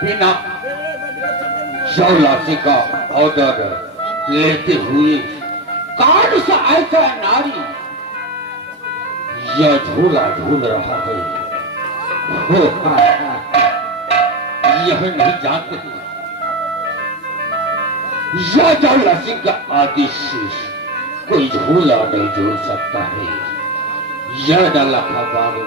बिना शौलासी का ऑर्डर लेते हुए कान से ऐसा नारी यह झूला झूल रहा है। यह नहीं जानते यह शौलासी का आदेश कोई झूला नहीं झूल सकता है। यह डाला बाबू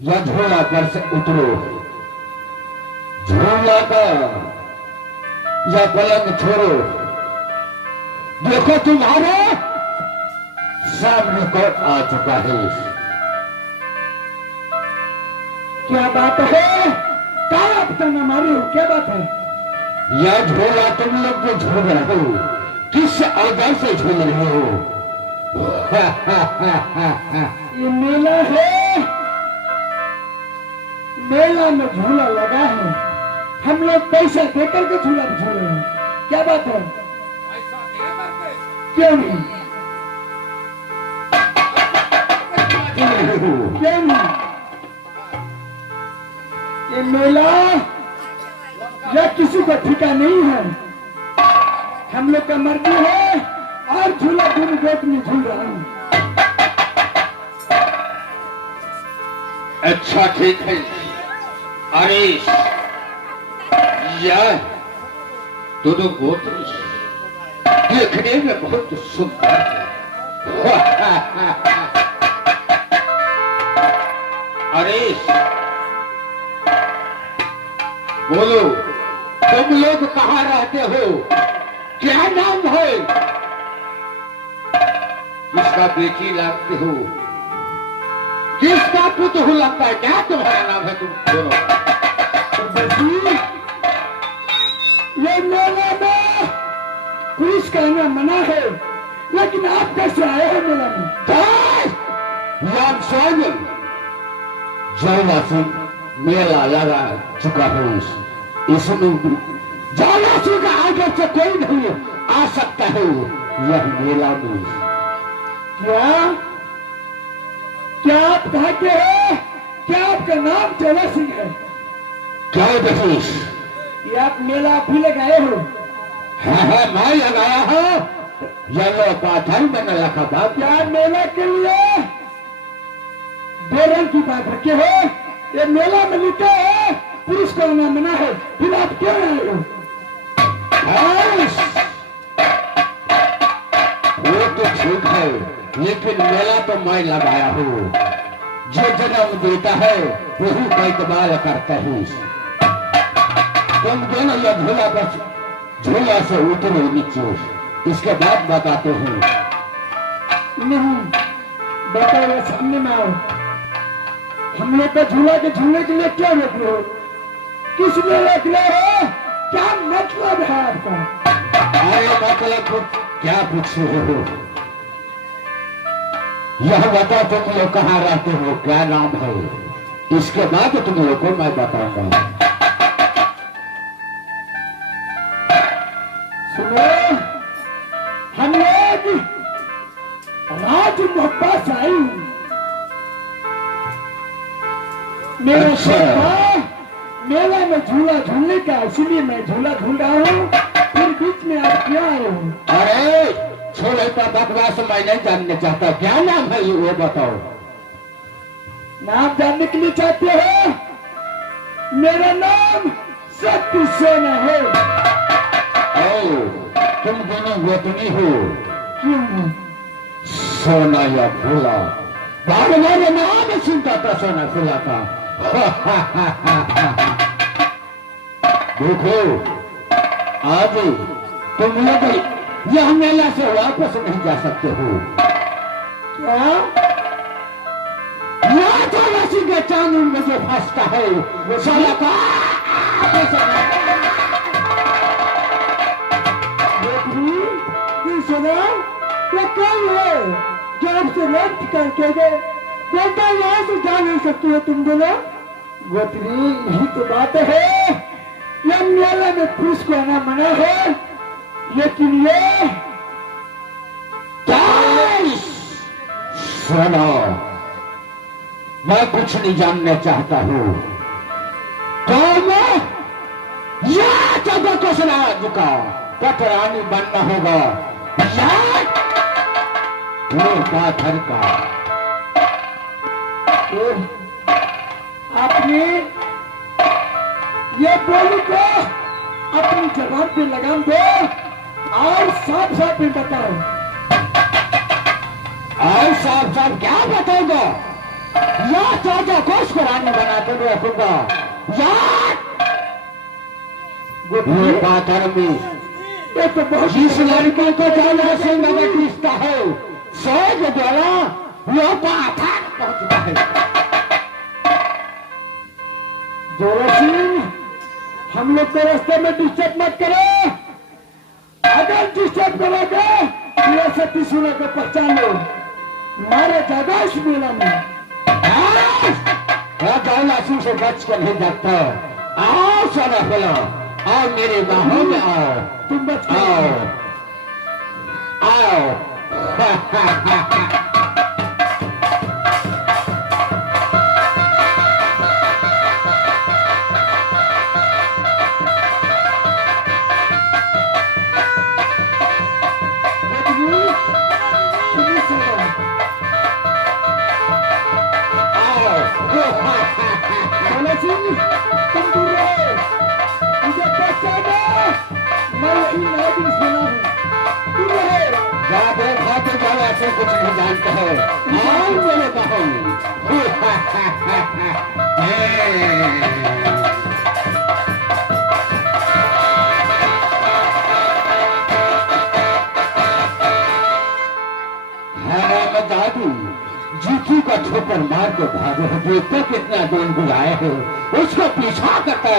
या झोला पर से उतरो। झोला का या पलंग छोड़ो। देखो तुम्हारे सामने कौन आ चुका है। क्या बात है? कहाँ आप तना मारी हो? क्या बात है? यह झोला तुम लोग जो झूल रहे हो किस औजार से झूल रहे हो? ये मेला है। मेला में झूला लगा है। हम लोग पैसा देकर के झूला झूल रहे हैं। क्या बात है? क्यों नहीं? क्यों नहीं? ये मेला या किसी को ठिका नहीं है। हम लोग का मर्जी है और झूला पूरी देश में झूल रहा हूँ। अच्छा ठीक है। अरे यह दोनों गोत्र देखने में बहुत सुंदर है। अरे बोलो तुम लोग कहाँ रहते हो? क्या नाम है? किसका बेटी लगते हो? किसका पुत्र हो लगता है? क्या तुम्हारा नाम है? तुम बोलो। ये मेले में पुलिस कहना मना है, लेकिन आप कैसे आए हो मेले में? मेला लगा चुका है। इसमें जालासी का आगे से कोई नहीं आ सकता है। यह मेला में क्या आप कहते हैं? क्या आपका नाम चोला सिंह है? क्या बशीष? ये आप मेला भूल गए हो? है मैं लगाया हूँ। येलो पाथर मैंने रखा था। क्या मेला के लिए दो रंग की बात रखे हो? ये मेला में लिखा है पुरुष को आना मना है, फिर आप क्यों आए हो? वो तो ठीक है, लेकिन मेला तो मैं लगाया हूँ। जो जन्म देता है वही पैतबाल करता है। तुम दोनों ये झूला बस झूला से उतरो नीचे, इसके बाद बताते हैं। नहीं बताओ, सामने में आओ। हम लोग का झूला के झूलने के लिए क्या रोक रहे हो? किस लिए रोक रहे हो? क्या मतलब है आपका? अरे मतलब क्या पूछ रहे हो? यह बता तुम लोग कहाँ रहते हो, क्या नाम है, इसके बाद तुम लोग को मैं बताऊंगा। सुनो, हम लोग राज मोहब्बत से आए हूं। मेरा अच्छा। मेला में झूला झूलने का, इसलिए मैं झूला झूल रहा हूँ। फिर बीच में आप क्या आए हो? अरे छोड़े का बकवास मैं नहीं जानना चाहता। क्या नाम है ये वो बताओ। नाम जानने के लिए चाहते हो? मेरा नाम सत्य सेना है। ओ, तुम दोनों गोतनी हो? क्यों? सोना या फूला? बार बार नाम सुनता था सोना फूला का। देखो आज तुम लोग यह मेला से वापस नहीं जा सकते हो। क्या? यहाँ तो वैसी के कानून में जो फंसता है वो साला का सुना क्या कौन है जो आपसे रद्द करके गए? बेटा यहाँ से जा नहीं सकती हो तुम दोनों। गोत्री यही तो बात है, यह मेले में पुरुष को आना मना है, लेकिन ये सुनो, मैं कुछ नहीं जानना चाहता हूँ। तो मैं यह जगह को सुना का पटरानी बनना होगा या वो पाथर का। आपने ये बोली को अपनी जबान पे लगाम दो और साफ साफ में बताओ। और साफ साफ क्या बताओगे? या चाचा कोष को रानी बनाते हुए रखूंगा या वो पाथर में ये तो बहुत जिस लड़के को जाना से नजर रिश्ता है सोच द्वारा वो पाथर पहुंचता है। जोरा सिंह, हम लोग के रास्ते में डिस्टर्ब मत करो। अगर डिस्टर्ब करोगे तो सती सुना को पहचान लो, मारा ज्यादा इस मेला में। लाशी से बच कर नहीं जाता। आओ सोना फुला, आओ मेरे बाहों में आओ। तुम बच आओ आओ। ऐसे कुछ नहीं जानते हो। आओ मेरे बहू। दादू जीतू का ठोकर मार के भागे हो, देखते कितना दिन बुलाए हो, उसको पीछा करता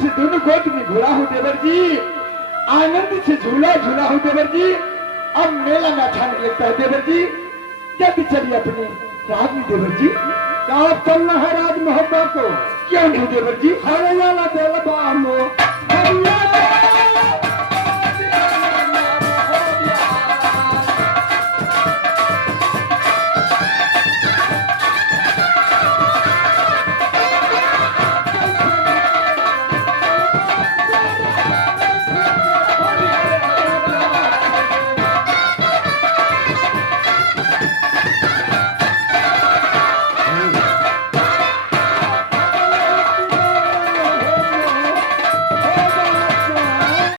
से दोनों गोद में घुरा हूँ देवर जी, आनंद से झूला झूला हूँ देवर जी। अब मेला में अच्छा नहीं लगता है देवर जी। जल्दी चलिए अपने राज में देवर जी। कहाँ चलना है राज मोहब्बत को? क्यों नहीं देवर जी? हरे वाला